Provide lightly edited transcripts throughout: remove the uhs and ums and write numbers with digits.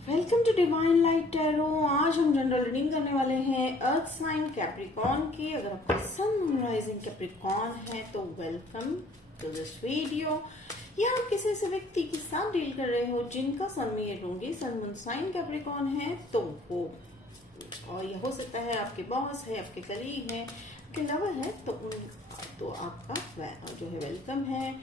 Welcome to divine light tarot. आज हम general reading करने वाले हैं अर्थ साइन कैप्रिकॉर्न की। अगर आपका सन मून राइजिंग कैप्रिकॉर्न है तो वेलकम टू दिस वीडियो। या आप किसी ऐसे व्यक्ति के साथ डील कर रहे हो जिनका सन में ये ढूंढी सन मून साइन कैप्रिकॉर्न है तो वो, और यह हो सकता है आपके बॉस है, आपके कलीग है, आपके लवर है, तो आपका जो है वेलकम है।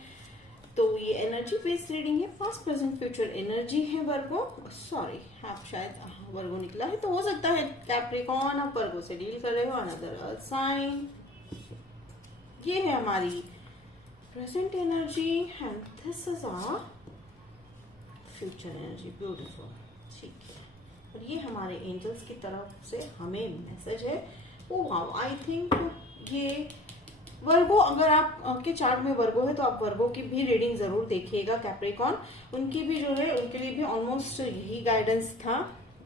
तो ये एनर्जी बेस्ड रीडिंग है, पास्ट प्रेजेंट फ्यूचर एनर्जी है वर्गो। सॉरी, आप शायद वर्गो निकला है तो हो सकता है कैप्रिकॉर्न आप वर्गो से डील कर रहे हो। अनदर अर्थ साइन, ये है हमारी present energy and this is our future energy. Beautiful, ठीक है। और ये हमारे एंजल्स की तरफ से हमें मैसेज है। ओ वाओ, आई थिंक ये वर्गो, अगर आपके चार्ट में वर्गो है तो आप वर्गो की भी रीडिंग जरूर देखिएगा। कैप्रिकॉर्न उनकी भी जो है, उनके लिए भी ऑलमोस्ट यही गाइडेंस था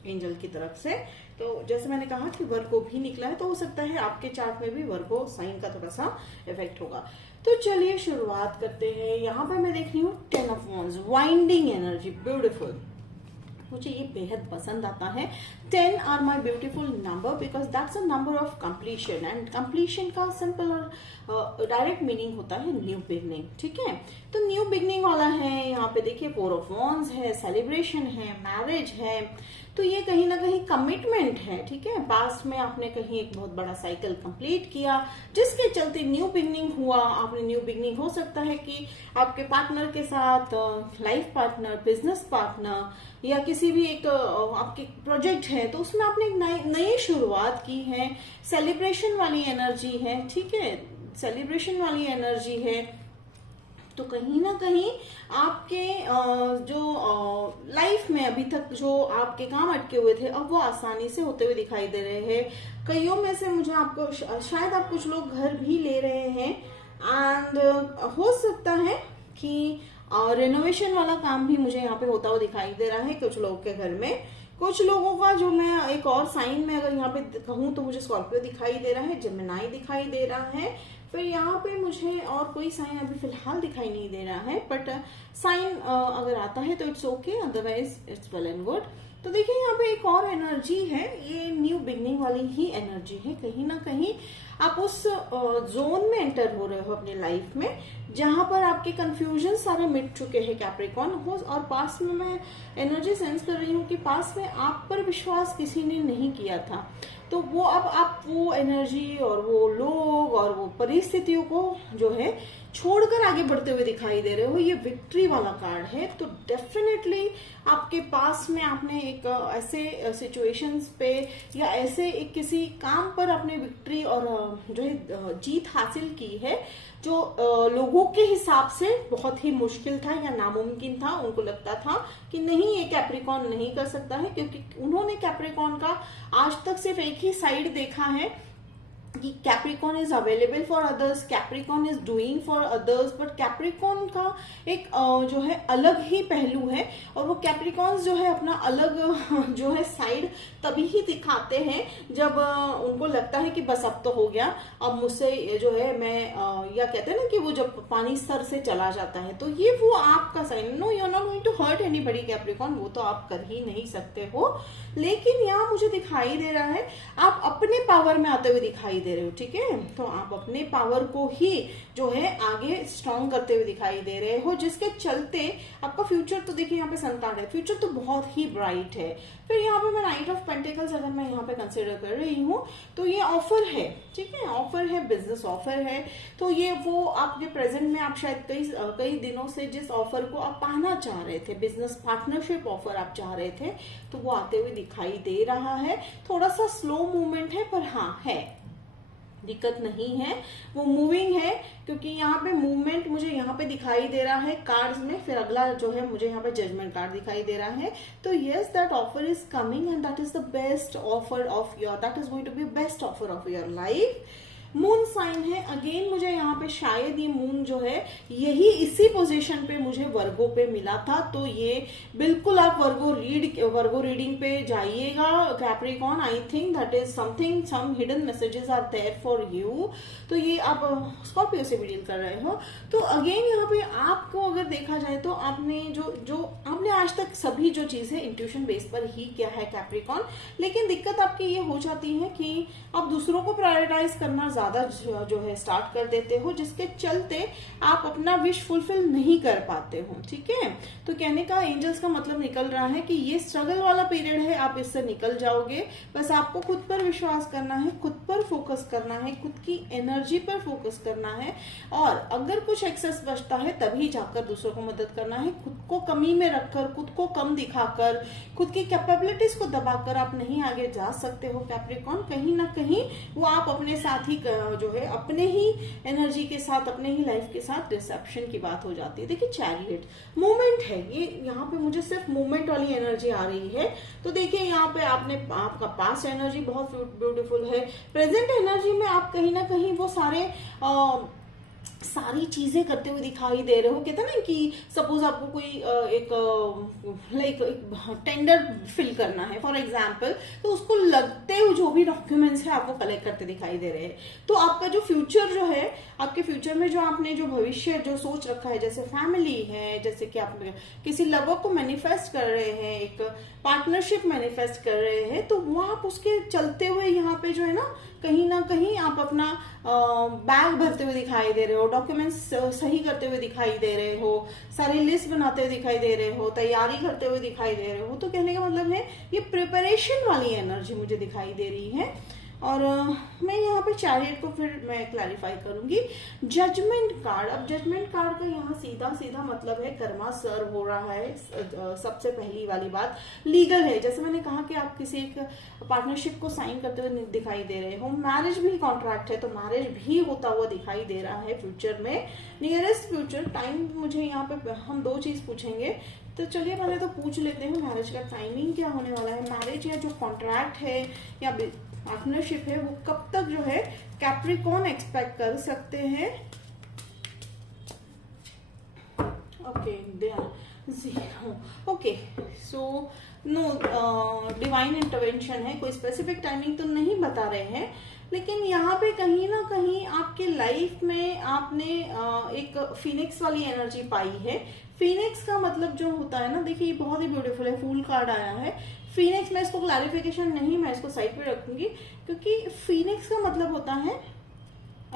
एंजल की तरफ से। तो जैसे मैंने कहा कि वर्गो भी निकला है तो हो सकता है आपके चार्ट में भी वर्गो साइन का थोड़ा सा इफेक्ट होगा। तो चलिए शुरुआत करते हैं। यहाँ पे मैं देख रही हूँ 10 of wands, winding energy. Beautiful, मुझे ये बेहद पसंद आता है। 10 are my beautiful number because that's a number of completion and completion का सिंपल और डायरेक्ट मीनिंग होता है न्यू बिगनिंग। ठीक है, तो न्यू बिगनिंग वाला है। यहाँ पे देखिए 4 ऑफ वांड्स है, सेलिब्रेशन है, मैरिज है। तो ये कहीं ना कहीं कमिटमेंट है। ठीक है, पास्ट में आपने कहीं एक बहुत बड़ा साइकिल कंप्लीट किया जिसके चलते न्यू बिगनिंग हुआ। आपने न्यू बिगनिंग हो सकता है कि आपके पार्टनर के साथ, लाइफ पार्टनर, बिजनेस पार्टनर या किसी भी एक आपके प्रोजेक्ट है तो उसमें आपने एक नई शुरुआत की है। सेलिब्रेशन वाली एनर्जी है। ठीक है, सेलिब्रेशन वाली एनर्जी है। तो कहीं ना कहीं आपके जो लाइफ में अभी तक जो आपके काम अटके हुए थे अब वो आसानी से होते हुए दिखाई दे रहे हैं। कईयों में से मुझे आपको शायद आप कुछ लोग घर भी ले रहे हैं एंड हो सकता है कि रेनोवेशन वाला काम भी मुझे यहाँ पे होता हुआ दिखाई दे रहा है कुछ लोगों के घर में। कुछ लोगों का जो मैं एक और साइन में अगर यहाँ पे कहूँ तो मुझे स्कॉर्पियो दिखाई दे रहा है, जेमिनाई दिखाई दे रहा है। फिर यहाँ पे मुझे और कोई साइन अभी फिलहाल दिखाई नहीं दे रहा है, बट साइन अगर आता है तो it's okay, otherwise it's well and good. तो देखिए यहाँ पे एक और एनर्जी है, ये न्यू बिगनिंग वाली ही एनर्जी है। कहीं ना कहीं आप उस जोन में एंटर हो रहे हो अपनी लाइफ में जहां पर आपके कंफ्यूजन सारे मिट चुके हैं कैप्रिकॉर्न हो। और पास में मैं एनर्जी सेंस कर रही हूँ कि पास में आप पर विश्वास किसी ने नहीं किया था, तो वो अब आप वो एनर्जी और वो लोग और वो परिस्थितियों को जो है छोड़कर आगे बढ़ते हुए दिखाई दे रहे हो। ये विक्ट्री वाला कार्ड है। तो डेफिनेटली आपके पास में आपने एक ऐसे सिचुएशंस पे या ऐसे एक किसी काम पर आपने विक्ट्री और जो है जीत हासिल की है जो लोगों के हिसाब से बहुत ही मुश्किल था या नामुमकिन था। उनको लगता था कि नहीं, ये कैप्रिकॉर्न नहीं कर सकता है, क्योंकि उन्होंने कैप्रिकॉर्न का आज तक सिर्फ एक ही साइड देखा है कि Capricorn is available for others, Capricorn is doing for others. But Capricorn का एक जो है अलग ही पहलू है और वो कैप्रिकॉर्न्स जो है अपना अलग जो है साइड तभी ही दिखाते हैं जब उनको लगता है कि बस अब तो हो गया, अब मुझसे जो है मैं या कहते हैं ना कि वो जब पानी सर से चला जाता है तो ये वो आपका sign. No, you are not going to hurt anybody Capricorn, वो तो आप कर ही नहीं सकते हो। लेकिन यहाँ मुझे दिखाई दे रहा है आप अपने पावर में आते हुए दिखाई दे रहे हो। ठीक है, तो आप अपने पावर को ही जो है आगे स्ट्रॉन्ग करते हुए दिखाई दे रहे हो, जिसके चलते आपका फ्यूचर तो देखिए यहाँ पे संतान है, फ्यूचर तो बहुत ही ब्राइट है। फिर यहाँ पे मैं नाइट ऑफ पेंटिकल्स अगर मैं यहाँ पे कंसिडर कर रही हूँ तो ये ऑफर है। ठीक है, ऑफर है, बिजनेस ऑफर है। तो ये वो आपके प्रेजेंट में आप शायद कई दिनों से जिस ऑफर को आप पाना चाह रहे थे, बिजनेस पार्टनरशिप ऑफर आप चाह रहे थे, तो वो आते हुए दिखाई दे रहा है। थोड़ा सा स्लो मूवमेंट है पर हाँ है, दिक्कत नहीं है, वो मूविंग है। क्योंकि यहाँ पे मूवमेंट मुझे यहाँ पे दिखाई दे रहा है कार्ड्स में। फिर अगला जो है मुझे यहाँ पे जजमेंट कार्ड दिखाई दे रहा है। तो yes, that offer is coming and that is the best offer of your, that is going to be best offer of your life. Moon sign है। अगेन मुझे यहाँ पे शायद ये मून जो है यही इसी पोजीशन पे मुझे वर्गो पे मिला था, तो ये बिल्कुल आप वर्गो रीडिंग पे जाइएगा Capricorn. I think that is something, some hidden messages are there for you. तो ये आप स्कॉर्पियो से भी डील कर रहे हो। तो अगेन यहाँ पे आपको अगर देखा जाए तो आपने जो आपने आज तक सभी जो चीजें इंट्यूशन बेस पर ही किया है कैप्रिकॉन, लेकिन दिक्कत आपकी ये हो जाती है कि आप दूसरों को प्रायोरिटाइज करना ज्यादा जो है स्टार्ट कर देते हो, जिसके चलते आप अपना विश फुलफिल नहीं कर पाते हो। ठीक है, तो कहने का एंजल्स का मतलब निकल रहा है कि ये स्ट्रगल वाला पीरियड है, आप इससे निकल जाओगे। बस आपको खुद पर विश्वास करना है, खुद पर फोकस करना है, खुद की एनर्जी पर फोकस करना है, और अगर कुछ एक्सेस बचता है तभी जाकर दूसरों को मदद करना है। खुद को कमी में रखकर, खुद को कम दिखाकर, खुद की कैपेबिलिटीज को दबाकर आप नहीं आगे जा सकते हो कैप्रिकॉन। कहीं ना कहीं वो आप अपने साथ ही जो है अपने ही एनर्जी के साथ, अपने ही लाइफ के साथ डिसेप्शन की बात हो जाती है। देखिए चैरियट मूवमेंट है, ये यहाँ पे मुझे सिर्फ मूवमेंट वाली एनर्जी आ रही है। तो देखिए यहाँ पे आपका पास्ट एनर्जी बहुत ब्यूटीफुल है, प्रेजेंट एनर्जी में आप कहीं ना कहीं वो सारी चीजें करते हुए दिखाई दे रहे हो। कहते हैं ना कि सपोज आपको कोई एक टेंडर फिल करना है फॉर एग्जांपल, तो उसको लगते हुए जो भी डॉक्यूमेंट्स है आपको कलेक्ट करते दिखाई दे रहे हैं। तो आपका जो फ्यूचर जो है, आपके फ्यूचर में जो आपने जो भविष्य जो सोच रखा है, जैसे फैमिली है, जैसे कि आप किसी लवर को मैनिफेस्ट कर रहे हैं, एक पार्टनरशिप मैनिफेस्ट कर रहे हैं, तो वो आप उसके चलते हुए यहाँ पे जो है ना कहीं आप अपना बैग भरते हुए दिखाई दे रहे हो, डॉक्यूमेंट्स सही करते हुए दिखाई दे रहे हो, सारी लिस्ट बनाते हुए दिखाई दे रहे हो, तैयारी करते हुए दिखाई दे रहे हो। तो कहने का मतलब है ये प्रिपरेशन वाली एनर्जी मुझे दिखाई दे रही है। और मैं यहाँ पे चैरियट को फिर मैं क्लैरिफाई करूंगी। जजमेंट कार्ड, अब जजमेंट कार्ड का यहाँ सीधा सीधा मतलब है कर्मा सर्व हो रहा है। सबसे पहली वाली बात लीगल है, जैसे मैंने कहा कि आप किसी एक पार्टनरशिप को साइन करते हुए दिखाई दे रहे हो, मैरिज भी कॉन्ट्रैक्ट है तो मैरिज भी होता हुआ दिखाई दे रहा है फ्यूचर में, नियरेस्ट फ्यूचर टाइम। मुझे यहाँ पे हम दो चीज पूछेंगे, तो चलिए पहले तो पूछ लेते हैं मैरिज का टाइमिंग क्या होने वाला है। मैरिज या जो कॉन्ट्रैक्ट है या पार्टनरशिप है वो कब तक जो है कैप्रिकॉन एक्सपेक्ट कर सकते हैं। Okay, zero. Okay, so no divine intervention है, कोई स्पेसिफिक टाइमिंग तो नहीं बता रहे हैं, लेकिन यहाँ पे कहीं ना कहीं आपके लाइफ में आपने एक फिनिक्स वाली एनर्जी पाई है। फिनिक्स का मतलब जो होता है ना, देखिए ये बहुत ही ब्यूटीफुल है, फूल कार्ड आया है। फिनिक्स में इसको क्लैरिफिकेशन नहीं, मैं इसको साइड पे रखूंगी, क्योंकि फिनिक्स का मतलब होता है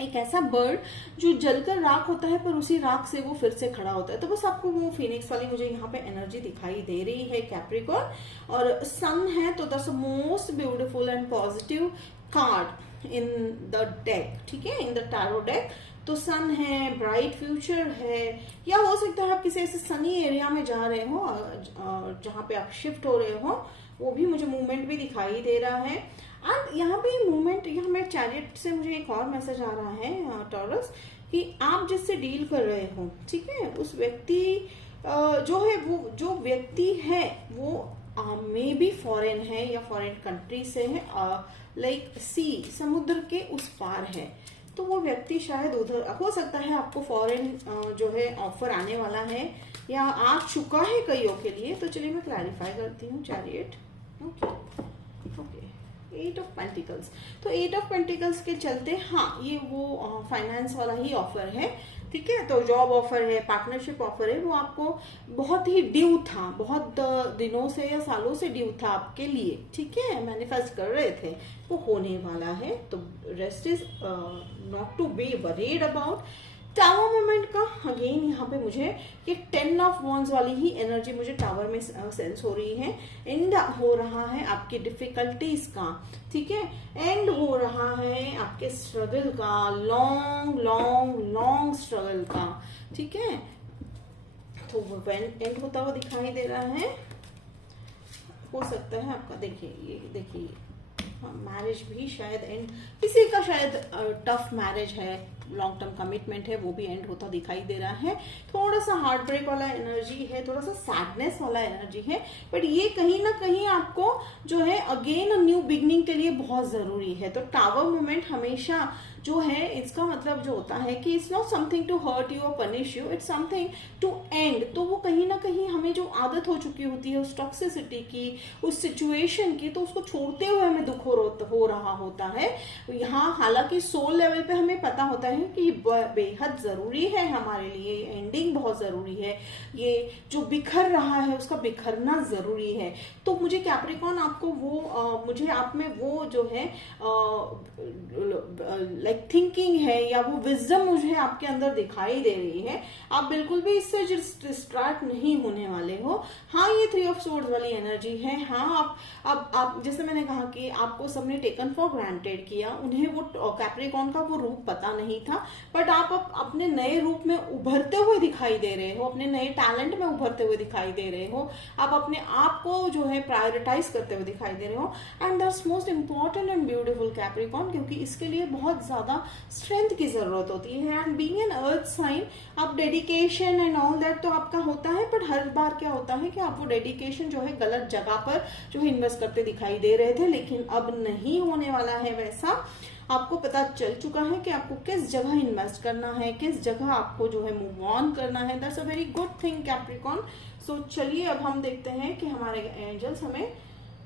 एक ऐसा बर्ड जो जलकर राख होता है पर उसी राख से वो फिर से खड़ा होता है। तो बस आपको वो फिनिक्स वाली मुझे यहाँ पे एनर्जी दिखाई दे रही है कैप्रिकॉन। और सन है तो that's the most beautiful and positive card in the deck, ठीक है, इन द टैरो डेक। तो सन है, ब्राइट फ्यूचर है, या हो सकता है आप किसी ऐसे सनी एरिया में जा रहे हो जहां पे आप शिफ्ट हो रहे हो, वो भी मुझे मूवमेंट भी दिखाई दे रहा है। एंड यहाँ पे मूवमेंट, यहाँ मेरे चैरियट से मुझे एक और मैसेज आ रहा है टॉरस, कि आप जिससे डील कर रहे हो, ठीक है, उस व्यक्ति जो है वो जो व्यक्ति है वो मे बी फॉरेन है या फॉरेन कंट्री से है, लाइक सी, समुद्र के उस पार है। तो वो व्यक्ति शायद उधर हो सकता है, आपको फॉरेन जो है ऑफर आने वाला है या आ चुका है कईयों के लिए। तो चलिए मैं क्लैरिफाई करती हूँ chariot. Okay, eight of pentacles, तो एट ऑफ पेंटिकल्स के चलते हाँ ये वो फाइनेंस वाला ही ऑफर है, ठीक है। तो जॉब ऑफर है, पार्टनरशिप ऑफर है, वो आपको बहुत ही ड्यू था, बहुत दिनों से या सालों से ड्यू था आपके लिए, ठीक है, मैनिफेस्ट कर रहे थे, वो होने वाला है। तो rest is not to be worried about. Tower moment का अगेन यहाँ पे मुझे ये 10 ऑफ वॉन्ड्स वाली ही एनर्जी मुझे टावर में सेंस हो रही है। एंड हो रहा है आपकी डिफिकल्टीज का, ठीक है, एंड हो रहा है आपके स्ट्रगल का, लॉन्ग लॉन्ग लॉन्ग स्ट्रगल का, ठीक है। तो वो एंड होता हुआ दिखाई दे रहा है। हो सकता है आपका, देखिए ये देखिए मैरिज भी शायद एंड, किसी का शायद टफ मैरिज है, लॉन्ग टर्म कमिटमेंट है वो भी एंड होता दिखाई दे रहा है। थोड़ा सा हार्ट ब्रेक वाला एनर्जी है, थोड़ा सा सैडनेस वाला एनर्जी है, बट ये कहीं ना कहीं आपको जो है अगेन न्यू बिगनिंग के लिए बहुत जरूरी है। तो टावर मोमेंट हमेशा जो है इसका मतलब जो होता है कि it's not something to hurt you और punish you, it's something to end. तो वो कहीं ना कहीं हमें जो आदत हो चुकी होती है उस टॉक्सिसिटी की, उस सिचुएशन की, तो उसको छोड़ते हुए हमें दुख हो रहा होता है यहाँ। हालांकि सोल लेवल पे हमें पता होता है कि बेहद जरूरी है हमारे लिए, एंडिंग बहुत जरूरी है, ये जो बिखर रहा है उसका बिखरना जरूरी है। तो मुझे कैप्रिकॉर्न आपको वो मुझे आप में वो जो है लाइक थिंकिंग है या वो विजडम मुझे आपके अंदर दिखाई दे रही है। आप बिल्कुल भी इससे डिस्ट्रैक्ट नहीं होने वाले हो। हाँ, ये 3 ऑफ सोर्ड्स वाली एनर्जी है। हाँ, आप जैसे मैंने कहा कि आपको सबने टेकन फॉर ग्रांटेड किया, उन्हें वो कैप्रिकॉर्न का वो रूप पता नहीं था, बट आप अपने नए रूप में उभरते हुए दिखाई दे रहे हो, अपने नए टैलेंट में उभरते हुए दिखाई दे रहे हो, आप अपने आप को जो है प्रायोरिटाइज करते हुए दिखाई दे रहे हो। And that's most important and beautiful Capricorn, क्योंकि इसके लिए बहुत ज्यादा स्ट्रेंथ की जरूरत होती है। And being an earth sign, आप डेडिकेशन एंड ऑल दैट तो आपका होता है, बट हर बार क्या होता है कि आप वो डेडिकेशन जो है गलत जगह पर जो है इन्वेस्ट करते दिखाई दे रहे थे, लेकिन अब नहीं होने वाला है वैसा। आपको पता चल चुका है कि आपको किस जगह इन्वेस्ट करना है, किस जगह आपको जो है मूव ऑन करना है। That's a very good thing Capricorn. So चलिए अब हम देखते हैं कि हमारे एंजल्स हमें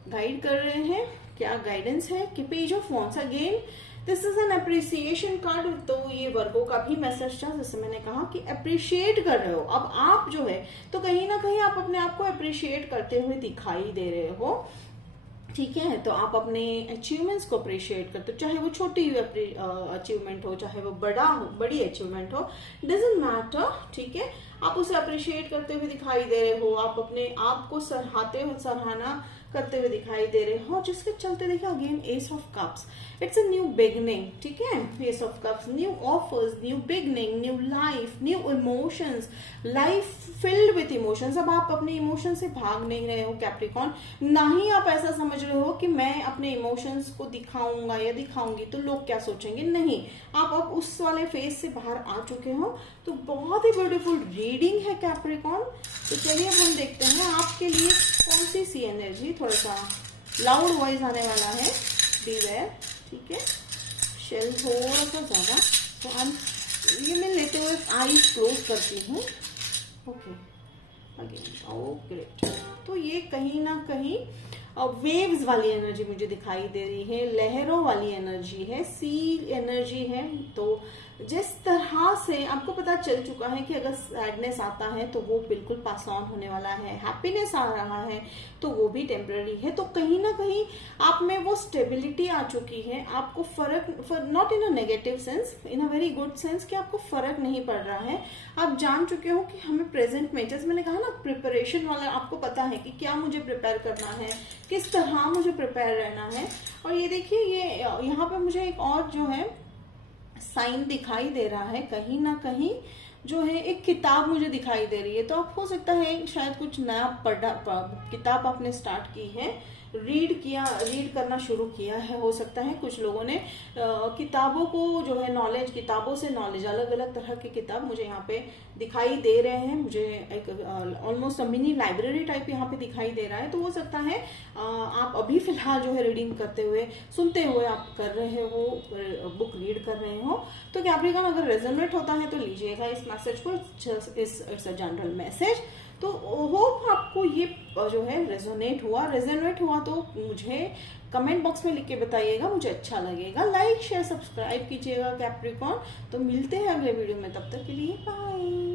गाइड कर रहे हैं, क्या गाइडेंस है। कि page of wands again, this is an appreciation card. तो ये वर्गो का भी मैसेज था, जैसे मैंने कहा कि अप्रिशिएट कर रहे हो। अब आप जो है तो कहीं ना कहीं आप अपने आप को अप्रिशिएट करते हुए दिखाई दे रहे हो, ठीक है। तो आप अपने अचीवमेंट्स को अप्रिशिएट करते हो, चाहे वो छोटी अचीवमेंट हो, चाहे वो बड़ी अचीवमेंट हो, डजंट मैटर, ठीक है। आप उसे अप्रिशिएट करते हुए दिखाई दे रहे हो, आप अपने आप को सराहना करते हुए दिखाई दे रहे हो, जिसके चलते देखिए again S of cups, it's a new beginning, ठीक है। S of cups, new offers, new beginning, new life, new emotions, life filled with emotions. अब आप अपने इमोशन से भाग नहीं रहे हो कैप्रिकॉर्न, ना ही आप ऐसा समझ रहे हो कि मैं अपने इमोशंस को दिखाऊंगा या दिखाऊंगी तो लोग क्या सोचेंगे, नहीं। आप अब उस वाले फेज से बाहर आ चुके हो। तो बहुत ही ब्यूटीफुल रीडिंग है कैप्रिकॉर्न। तो चलिए अब हम देखते हैं आपके लिए कौन सी एनर्जी, थोड़ा सा लाउड वॉइस आने वाला है, बीवेयर, ठीक है। शेल थोड़ा सा ज्यादा, तो ये मैं लेते हुए आईज क्लोज करती हूँ, ओके अगेन, ओ ग्रेट। तो ये कहीं ना कहीं वेव्स वाली एनर्जी मुझे दिखाई दे रही है, लहरों वाली एनर्जी है, सी एनर्जी है। तो जिस तरह से आपको पता चल चुका है कि अगर सैडनेस आता है तो वो बिल्कुल पास ऑन होने वाला है, हैप्पीनेस आ रहा है तो वो भी टेम्पररी है। तो कहीं ना कहीं आप में वो स्टेबिलिटी आ चुकी है, आपको फर्क, not in a negative sense, in a very good sense, कि आपको फर्क नहीं पड़ रहा है। आप जान चुके हो कि हमें प्रेजेंट में, जैसे मैंने कहा ना, प्रिपरेशन वाला आपको पता है कि क्या मुझे प्रिपेयर करना है, किस तरह मुझे प्रिपेयर रहना है। और ये देखिए, ये यहाँ पे मुझे एक और जो है साइन दिखाई दे रहा है, कहीं ना कहीं जो है एक किताब मुझे दिखाई दे रही है। तो आप हो सकता है शायद कुछ नया किताब आपने स्टार्ट की है, रीड करना शुरू किया है। हो सकता है कुछ लोगों ने किताबों को जो है नॉलेज, किताबों से नॉलेज, अलग अलग तरह के किताब मुझे यहाँ पे दिखाई दे रहे हैं। मुझे एक ऑलमोस्ट मिनी लाइब्रेरी टाइप यहाँ पे दिखाई दे रहा है। तो हो सकता है आप अभी फिलहाल जो है रीडिंग करते हुए, सुनते हुए आप कर रहे हो, बुक रीड कर रहे हो। तो कैप्रिकॉर्न अगर रेजोनेट होता है तो लीजिएगा इस मैसेज को, इट्स अ जनरल मैसेज। तो होप आपको ये जो है रेजोनेट हुआ तो मुझे कमेंट बॉक्स में लिख के बताइएगा, मुझे अच्छा लगेगा। लाइक शेयर सब्सक्राइब कीजिएगा कैप्रिकॉर्न। तो मिलते हैं अगले वीडियो में, तब तक के लिए बाय।